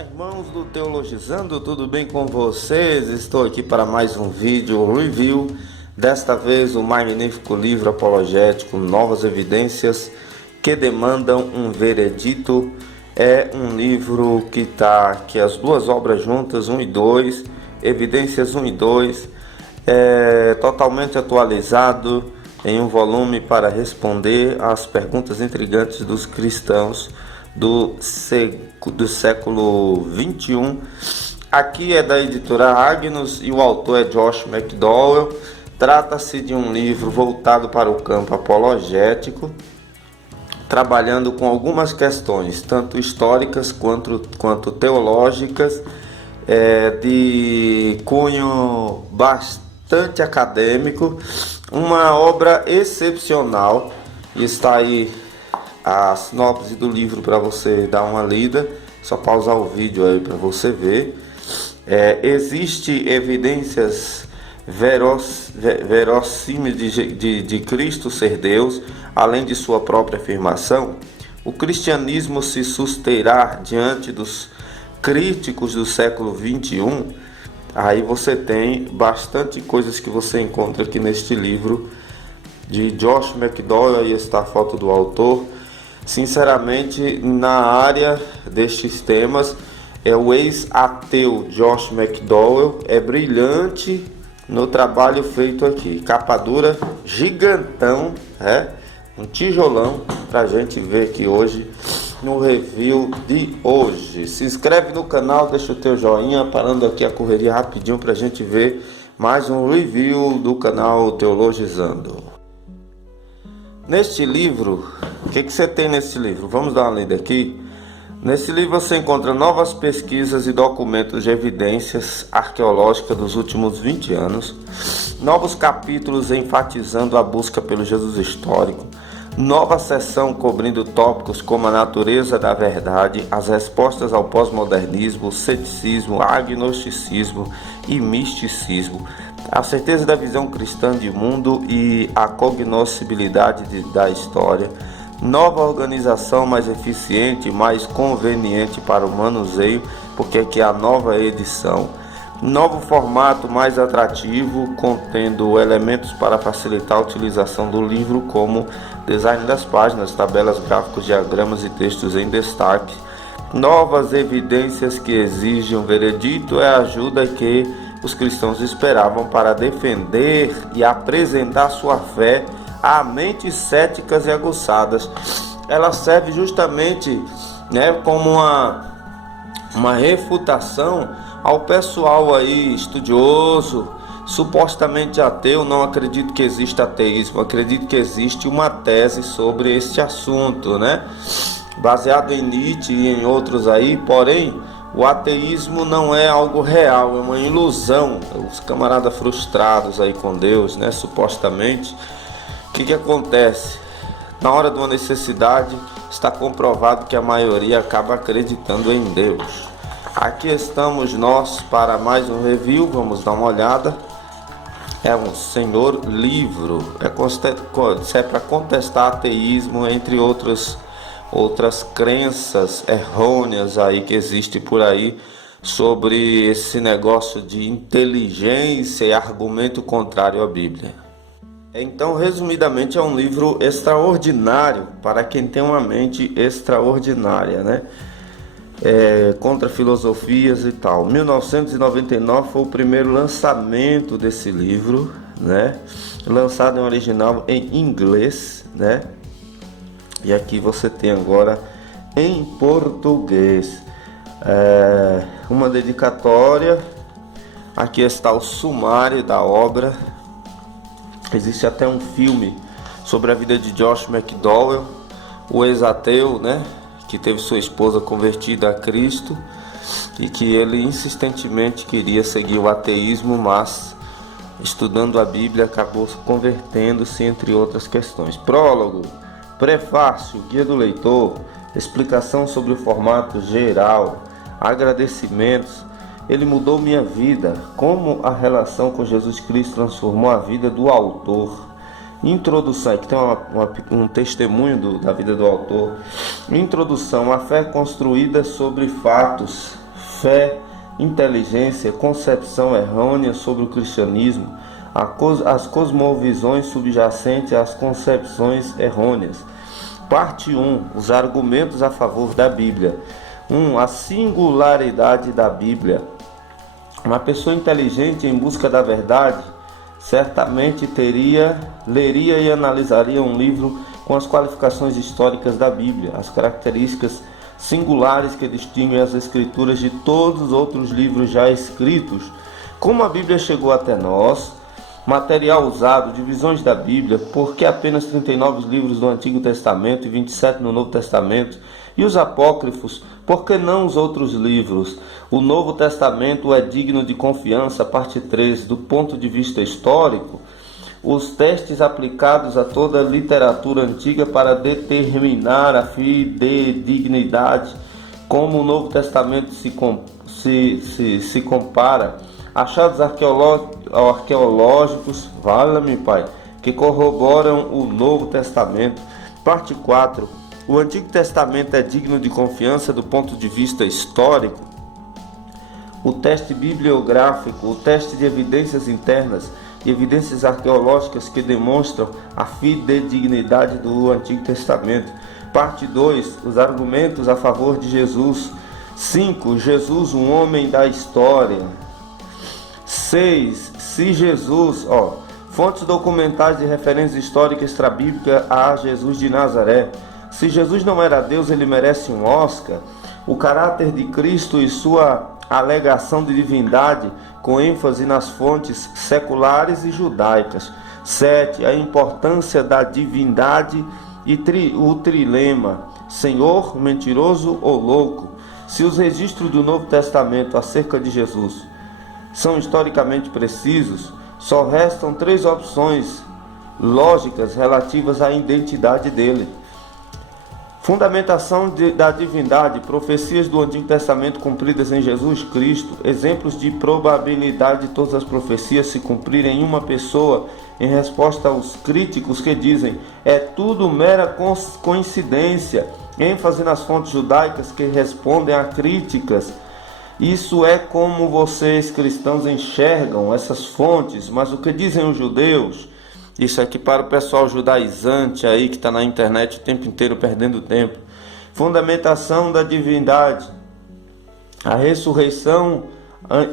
Olá, irmãos do Teologizando, tudo bem com vocês? Estou aqui para mais um vídeo review, desta vez o magnífico livro apologético Novas Evidências que Demandam um Veredito. É um livro que está aqui as duas obras juntas, 1 e 2, Evidências 1 e 2, totalmente atualizado em um volume para responder às perguntas intrigantes dos cristãos do século 21. Aqui é da editora Agnus e o autor é Josh McDowell. Trata-se de um livro voltado para o campo apologético, trabalhando com algumas questões, tanto históricas quanto teológicas, de cunho bastante acadêmico. Uma obra excepcional. Está aí a sinopse do livro para você dar uma lida, só pausar o vídeo aí para você ver. Existe evidências verossímeis de Cristo ser Deus, além de sua própria afirmação. O cristianismo se susterá diante dos críticos do século 21. Aí você tem bastante coisas que você encontra aqui neste livro de Josh McDowell, aí está a foto do autor. Sinceramente, na área destes temas, o ex-ateu Josh McDowell é brilhante no trabalho feito aqui. Capa dura, gigantão, um tijolão para a gente ver aqui hoje no review de hoje. Se inscreve no canal, deixa o teu joinha, parando aqui a correria rapidinho para a gente ver mais um review do canal Teologizando. Neste livro, o que você tem nesse livro? Vamos dar uma lida aqui. Nesse livro você encontra novas pesquisas e documentos de evidências arqueológicas dos últimos 20 anos, novos capítulos enfatizando a busca pelo Jesus histórico, nova seção cobrindo tópicos como a natureza da verdade, as respostas ao pós-modernismo, ceticismo, agnosticismo e misticismo, a certeza da visão cristã de mundo e a cognoscibilidade da história, nova organização mais eficiente e mais conveniente para o manuseio, porque aqui é a nova edição, novo formato mais atrativo, contendo elementos para facilitar a utilização do livro, como design das páginas, tabelas, gráficos, diagramas e textos em destaque, novas evidências que exigem um veredito, é a ajuda que os cristãos esperavam para defender e apresentar sua fé a mentes céticas e aguçadas. Ela serve justamente, como uma refutação ao pessoal aí estudioso, supostamente ateu. Não acredito que exista ateísmo, acredito que existe uma tese sobre este assunto, baseado em Nietzsche e em outros aí. Porém, o ateísmo não é algo real, é uma ilusão. Os camaradas frustrados aí com Deus, supostamente. O que acontece? Na hora de uma necessidade, está comprovado que a maioria acaba acreditando em Deus. Aqui estamos nós para mais um review, vamos dar uma olhada. É um senhor livro, é para contestar ateísmo, entre outras crenças errôneas aí que existe por aí sobre esse negócio de inteligência e argumento contrário à Bíblia. Então, resumidamente, é um livro extraordinário para quem tem uma mente extraordinária, contra filosofias e tal. 1999 foi o primeiro lançamento desse livro, lançado em original em inglês, e aqui você tem agora em português. Uma dedicatória. Aqui está o sumário da obra. Existe até um filme sobre a vida de Josh McDowell, o ex-ateu, que teve sua esposa convertida a Cristo e que ele insistentemente queria seguir o ateísmo, mas estudando a Bíblia acabou convertendo-se, entre outras questões. Prólogo, prefácio, guia do leitor, explicação sobre o formato geral, agradecimentos. Ele mudou minha vida, como a relação com Jesus Cristo transformou a vida do autor. Introdução, aqui tem um testemunho da vida do autor. Introdução, a fé construída sobre fatos fé, inteligência, concepção errônea sobre o cristianismo, as cosmovisões subjacentes às concepções errôneas. Parte 1. Os argumentos a favor da Bíblia. 1. A singularidade da Bíblia. Uma pessoa inteligente em busca da verdade certamente leria e analisaria um livro com as qualificações históricas da Bíblia, as características singulares que distinguem as escrituras de todos os outros livros já escritos, como a Bíblia chegou até nós, material usado, divisões da Bíblia, por que apenas 39 livros do Antigo Testamento e 27 no Novo Testamento, e os apócrifos, por que não os outros livros? O Novo Testamento é digno de confiança, parte 3, do ponto de vista histórico, os testes aplicados a toda a literatura antiga para determinar a fidedignidade, como o Novo Testamento se compara, achados arqueológicos, vala-me Pai, que corroboram o Novo Testamento. Parte 4. O Antigo Testamento é digno de confiança do ponto de vista histórico. O teste bibliográfico, o teste de evidências internas e evidências arqueológicas que demonstram a fidedignidade do Antigo Testamento. Parte 2. Os argumentos a favor de Jesus. 5. Jesus, um homem da história. 6. Se Jesus, fontes documentais de referência histórica extrabíblica a Jesus de Nazaré. Se Jesus não era Deus, ele merece um Oscar. O caráter de Cristo e sua alegação de divindade, com ênfase nas fontes seculares e judaicas. 7. A importância da divindade e o trilema, Senhor, mentiroso ou louco. Se os registros do Novo Testamento acerca de Jesus são historicamente precisos, só restam 3 opções lógicas relativas à identidade dele. Fundamentação da divindade, profecias do Antigo Testamento cumpridas em Jesus Cristo, exemplos de probabilidade de todas as profecias se cumprirem em uma pessoa, em resposta aos críticos que dizem é tudo mera coincidência, ênfase nas fontes judaicas que respondem a críticas. Isso é como vocês cristãos enxergam essas fontes, mas o que dizem os judeus? Isso aqui para o pessoal judaizante aí que está na internet o tempo inteiro perdendo tempo. Fundamentação da divindade. A ressurreição,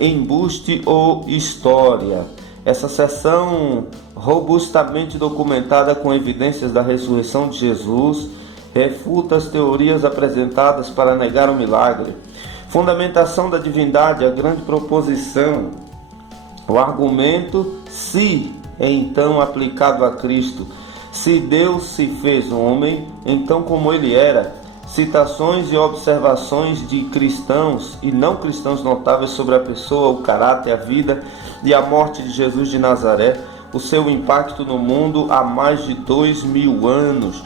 embuste ou história. Essa seção robustamente documentada com evidências da ressurreição de Jesus refuta as teorias apresentadas para negar o milagre. Fundamentação da divindade, a grande proposição. O argumento se então aplicado a Cristo. Se Deus se fez homem, então como ele era. Citações e observações de cristãos e não cristãos notáveis sobre a pessoa, o caráter, a vida e a morte de Jesus de Nazaré, o seu impacto no mundo há mais de 2000 anos.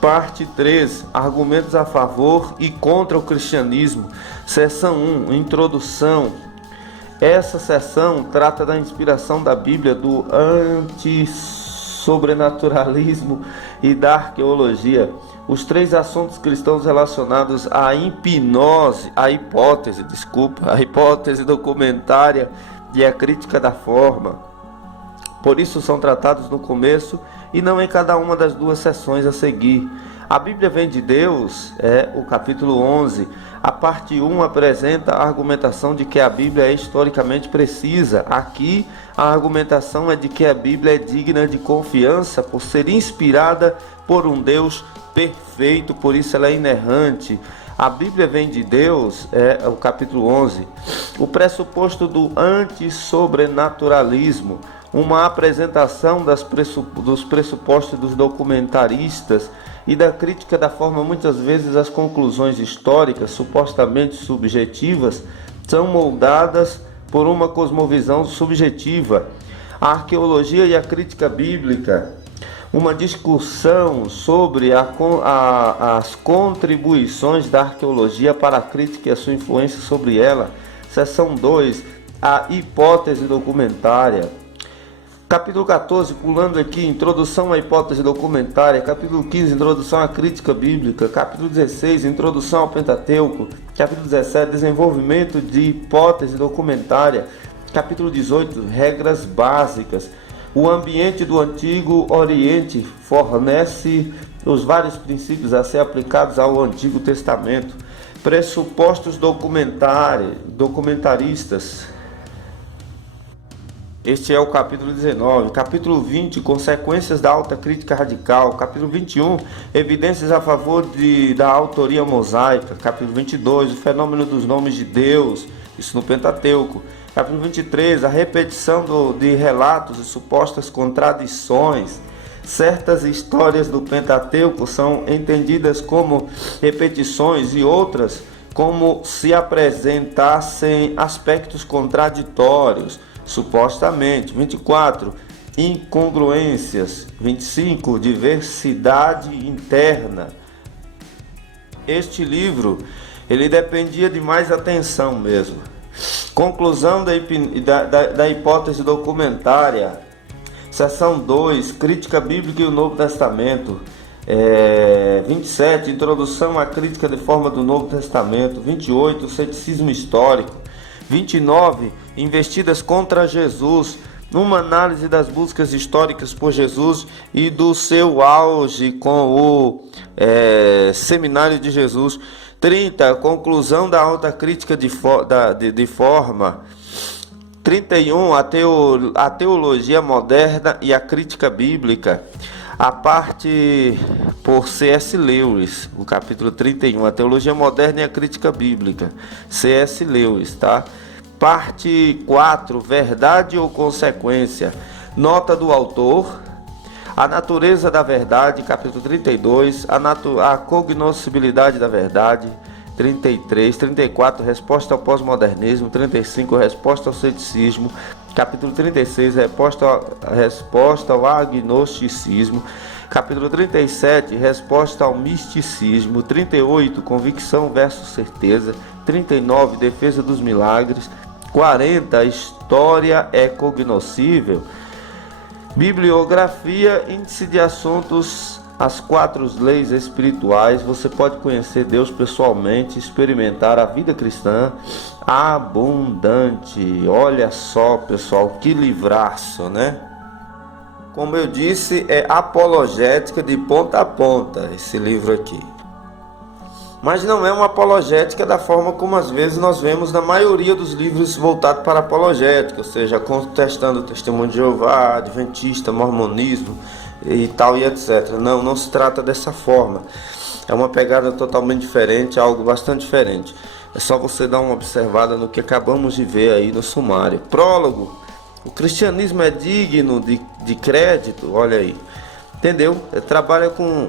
Parte 3. Argumentos a favor e contra o cristianismo. Seção 1. Introdução. Essa seção trata da inspiração da Bíblia, do antissobrenaturalismo e da arqueologia. Os 3 assuntos cristãos relacionados à hipótese documentária e a crítica da forma. Por isso são tratados no começo e não em cada uma das 2 sessões a seguir. A Bíblia vem de Deus, o capítulo 11. A parte 1 apresenta a argumentação de que a Bíblia é historicamente precisa. Aqui, a argumentação é de que a Bíblia é digna de confiança por ser inspirada por um Deus perfeito, por isso ela é inerrante. A Bíblia vem de Deus, o capítulo 11. O pressuposto do antissobrenaturalismo, uma apresentação dos pressupostos dos documentaristas e da crítica da forma muitas vezes as conclusões históricas supostamente subjetivas são moldadas por uma cosmovisão subjetiva. A arqueologia e a crítica bíblica, uma discussão sobre as contribuições da arqueologia para a crítica e a sua influência sobre ela. Seção 2, a hipótese documentária. Capítulo 14, pulando aqui, introdução à hipótese documentária. Capítulo 15, introdução à crítica bíblica. Capítulo 16, introdução ao Pentateuco. Capítulo 17, desenvolvimento de hipótese documentária. Capítulo 18, regras básicas. O ambiente do Antigo Oriente fornece os vários princípios a ser aplicados ao Antigo Testamento. Pressupostos documentaristas. Este é o capítulo 19. Capítulo 20, consequências da alta crítica radical. Capítulo 21, evidências a favor da autoria mosaica. Capítulo 22, o fenômeno dos nomes de Deus, isso no Pentateuco. Capítulo 23, a repetição de relatos e supostas contradições. Certas histórias do Pentateuco são entendidas como repetições e outras como se apresentassem aspectos contraditórios, supostamente. 24, incongruências. 25, diversidade interna. Este livro, ele dependia de mais atenção mesmo. Conclusão da hipótese documentária. Seção 2, crítica bíblica e o Novo Testamento. 27, introdução à crítica de forma do Novo Testamento. 28, ceticismo histórico. 29, investidas contra Jesus, uma análise das buscas históricas por Jesus e do seu auge com o Seminário de Jesus. 30, conclusão da alta crítica de forma. 31, a teologia moderna e a crítica bíblica. A parte por C.S. Lewis, o capítulo 31, a teologia moderna e a crítica bíblica. C.S. Lewis, tá? Parte 4, verdade ou consequência. Nota do autor. A natureza da verdade, capítulo 32, a cognoscibilidade da verdade, 33, 34, resposta ao pós-modernismo, 35, resposta ao ceticismo, capítulo 36, resposta ao agnosticismo, capítulo 37, resposta ao misticismo, 38, convicção versus certeza, 39, defesa dos milagres, 40, a história é cognoscível. Bibliografia, índice de assuntos, as 4 leis espirituais. Você pode conhecer Deus pessoalmente, experimentar a vida cristã abundante. Olha só, pessoal, que livraço, né? Como eu disse, é apologética de ponta a ponta esse livro aqui. Mas não é uma apologética da forma como às vezes nós vemos na maioria dos livros voltados para apologética, ou seja, contestando o testemunho de Jeová, adventista, mormonismo e tal e etc. Não se trata dessa forma. É uma pegada totalmente diferente, algo bastante diferente. É só você dar uma observada no que acabamos de ver aí no sumário. Prólogo. O cristianismo é digno de crédito, olha aí. Entendeu? Trabalha com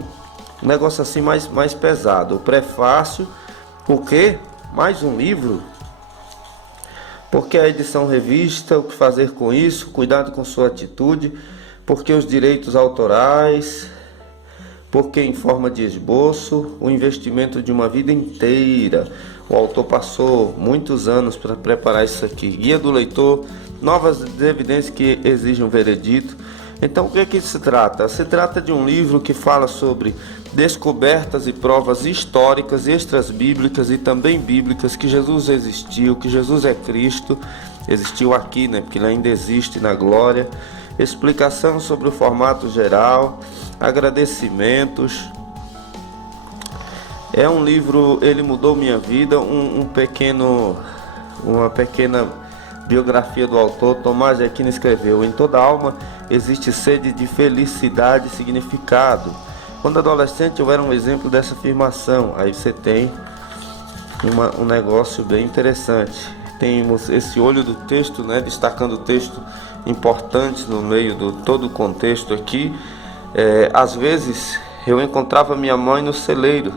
um negócio assim mais pesado. O prefácio, por quê? Mais um livro? Porque a edição revista, o que fazer com isso? Cuidado com sua atitude. Porque os direitos autorais? Porque em forma de esboço, o investimento de uma vida inteira. O autor passou muitos anos para preparar isso aqui. Guia do leitor, novas evidências que exigem um veredito. Então, o que é que se trata? Se trata de um livro que fala sobre descobertas e provas históricas, extras bíblicas e também bíblicas que Jesus existiu, que Jesus é Cristo, existiu aqui, né? Porque ele ainda existe na glória. Explicação sobre o formato geral, agradecimentos. É um livro, ele mudou minha vida, uma pequena biografia do autor. Tomás de Aquino escreveu: em toda alma existe sede de felicidade e significado. Quando adolescente eu era um exemplo dessa afirmação. Aí você tem um negócio bem interessante. Temos esse olho do texto, né, destacando o texto importante no meio do todo o contexto aqui. Às vezes eu encontrava minha mãe no celeiro,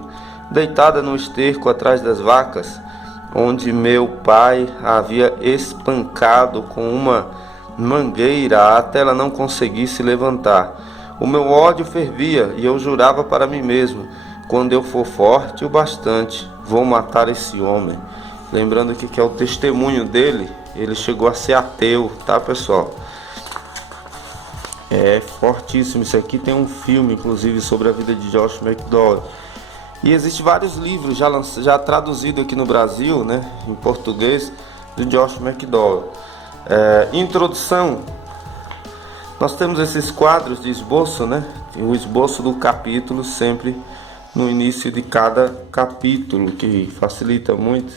deitada no esterco atrás das vacas, onde meu pai a havia espancado com uma mangueira até ela não conseguisse levantar. O meu ódio fervia e eu jurava para mim mesmo: quando eu for forte o bastante, vou matar esse homem. Lembrando que é o testemunho dele, ele chegou a ser ateu, tá, pessoal? É fortíssimo. Isso aqui tem um filme, inclusive, sobre a vida de Josh McDowell. E existem vários livros já traduzidos aqui no Brasil, né, em português, de Josh McDowell. Introdução. Nós temos esses quadros de esboço, né? O esboço do capítulo sempre no início de cada capítulo, que facilita muito.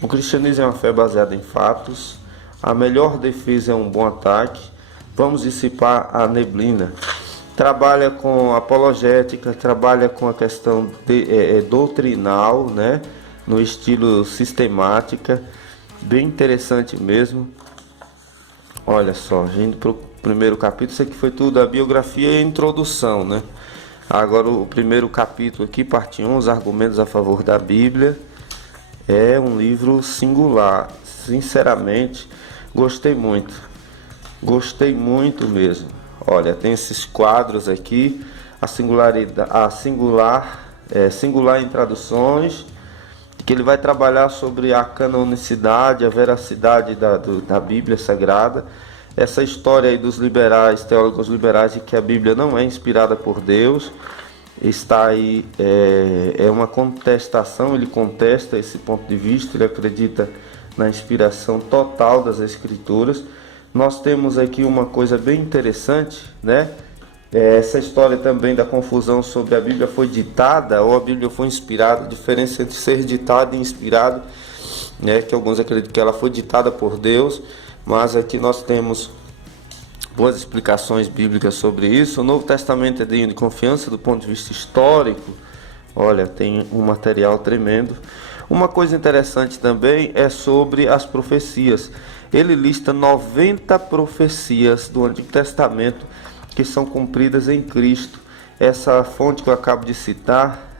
O cristianismo é uma fé baseada em fatos. A melhor defesa é um bom ataque. Vamos dissipar a neblina. Trabalha com apologética, trabalha com a questão doutrinal, né? No estilo sistemática, bem interessante mesmo. Olha só, indo para o primeiro capítulo, isso aqui foi tudo a biografia e a introdução, né? Agora o primeiro capítulo aqui, parte 1, os argumentos a favor da Bíblia. É um livro singular, sinceramente, gostei muito mesmo. Olha, tem esses quadros aqui, singular em traduções, que ele vai trabalhar sobre a canonicidade, a veracidade da Bíblia Sagrada. Essa história aí dos liberais, teólogos liberais, de que a Bíblia não é inspirada por Deus, está aí, é uma contestação. Ele contesta esse ponto de vista, ele acredita na inspiração total das Escrituras. Nós temos aqui uma coisa bem interessante, né? Essa história também da confusão sobre a Bíblia foi ditada ou a Bíblia foi inspirada, a diferença entre ser ditada e inspirado, né? Que alguns acreditam que ela foi ditada por Deus, mas aqui nós temos boas explicações bíblicas sobre isso. O Novo Testamento é digno de confiança do ponto de vista histórico. Olha, tem um material tremendo. Uma coisa interessante também é sobre as profecias. Ele lista 90 profecias do Antigo Testamento que são cumpridas em Cristo. Essa fonte que eu acabo de citar,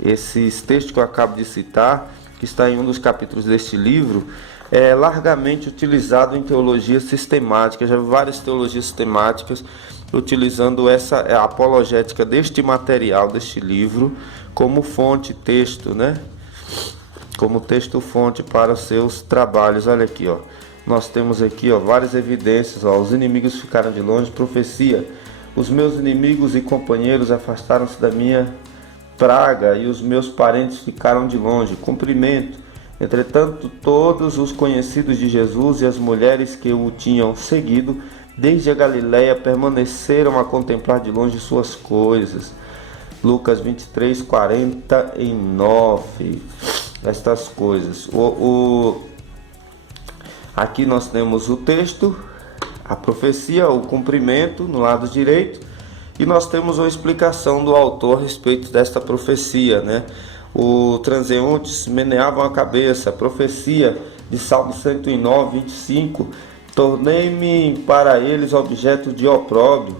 esses textos que eu acabo de citar, que está em um dos capítulos deste livro, é largamente utilizado em teologia sistemática. Já vi várias teologias sistemáticas utilizando a apologética deste material, deste livro, como fonte, texto, né? Como texto-fonte para os seus trabalhos. Olha aqui, ó. Nós temos aqui, ó, várias evidências. Ó. Os inimigos ficaram de longe. Profecia. Os meus inimigos e companheiros afastaram-se da minha praga e os meus parentes ficaram de longe. Cumprimento. Entretanto, todos os conhecidos de Jesus e as mulheres que o tinham seguido desde a Galiléia permaneceram a contemplar de longe suas coisas. Lucas 23, 49. Estas coisas. Aqui nós temos o texto, a profecia, o cumprimento no lado direito, e nós temos uma explicação do autor a respeito desta profecia, né? Os transeuntes meneavam a cabeça. A profecia de Salmo 109, 25. Tornei-me para eles objeto de opróbrio.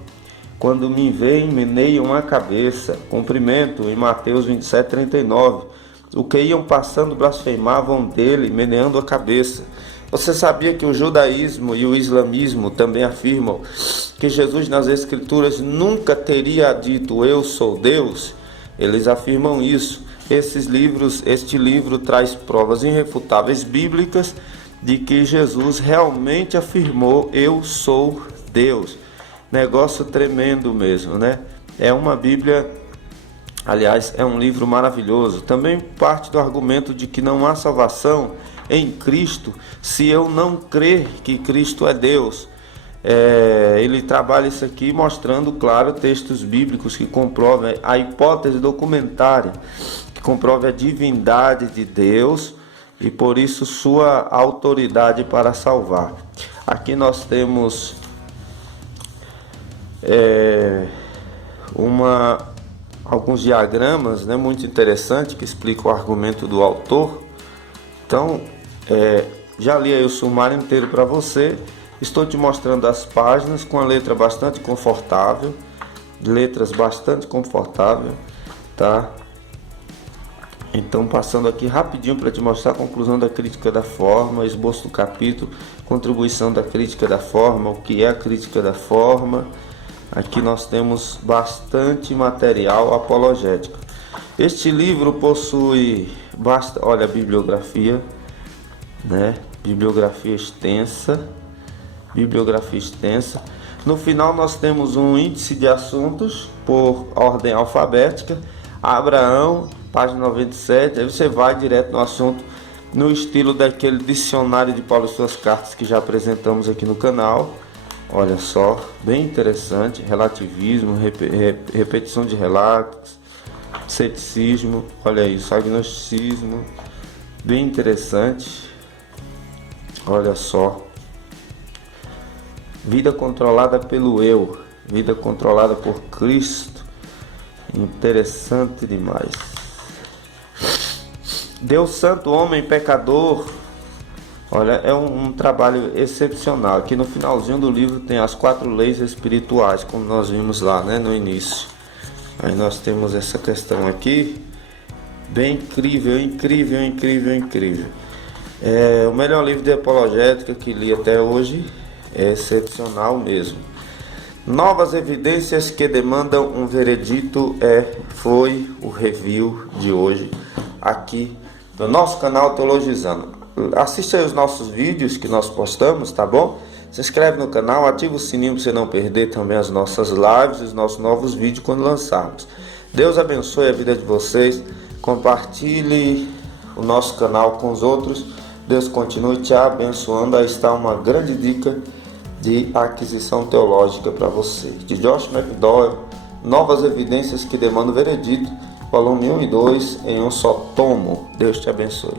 Quando me veem, meneiam a cabeça. Cumprimento em Mateus 27, 39. O que iam passando blasfemavam dele, meneando a cabeça. Você sabia que o judaísmo e o islamismo também afirmam que Jesus nas Escrituras nunca teria dito eu sou Deus? Eles afirmam isso. Este livro traz provas irrefutáveis bíblicas de que Jesus realmente afirmou eu sou Deus. Negócio tremendo mesmo, né? É uma Bíblia, aliás, é um livro maravilhoso. Também parte do argumento de que não há salvação em Cristo se eu não crer que Cristo é Deus. Ele trabalha isso aqui mostrando, claro, textos bíblicos que comprovam a hipótese documentária, que comprova a divindade de Deus e por isso sua autoridade para salvar. Aqui nós temos alguns diagramas, né, muito interessantes que explicam o argumento do autor. Então, já li aí o sumário inteiro para você. Estou te mostrando as páginas com a letra bastante confortável, letras bastante confortável, tá? Então, passando aqui rapidinho para te mostrar a conclusão da crítica da forma, esboço do capítulo, contribuição da crítica da forma, o que é a crítica da forma. Aqui nós temos bastante material apologético. Este livro possui olha a bibliografia, né? Bibliografia extensa. bibliografia extensa. No final nós temos um índice de assuntos por ordem alfabética. Abraão, página 97, aí você vai direto no assunto, no estilo daquele dicionário de Paulo e suas cartas que já apresentamos aqui no canal. Olha só, bem interessante, relativismo, repetição de relatos, ceticismo, olha isso, agnosticismo, bem interessante. Olha só, vida controlada pelo eu, vida controlada por Cristo, interessante demais. Deus santo, homem pecador, olha, é um trabalho excepcional. Aqui no finalzinho do livro tem as 4 leis espirituais, como nós vimos lá, né, no início. Aí nós temos essa questão aqui, bem incrível, incrível, incrível, incrível. É o melhor livro de apologética que li até hoje, é excepcional mesmo. Novas evidências que demandam um veredito foi o review de hoje aqui no nosso canal Teologizando. Assista aí os nossos vídeos que nós postamos, tá bom? Se inscreve no canal, ativa o sininho para você não perder também as nossas lives e os nossos novos vídeos quando lançarmos. Deus abençoe a vida de vocês, compartilhe o nosso canal com os outros. Deus continue te abençoando. Aí está uma grande dica de aquisição teológica para você. De Josh McDowell, Novas Evidências que Demandam Veredito, volume 1 e 2 em um só tomo. Deus te abençoe.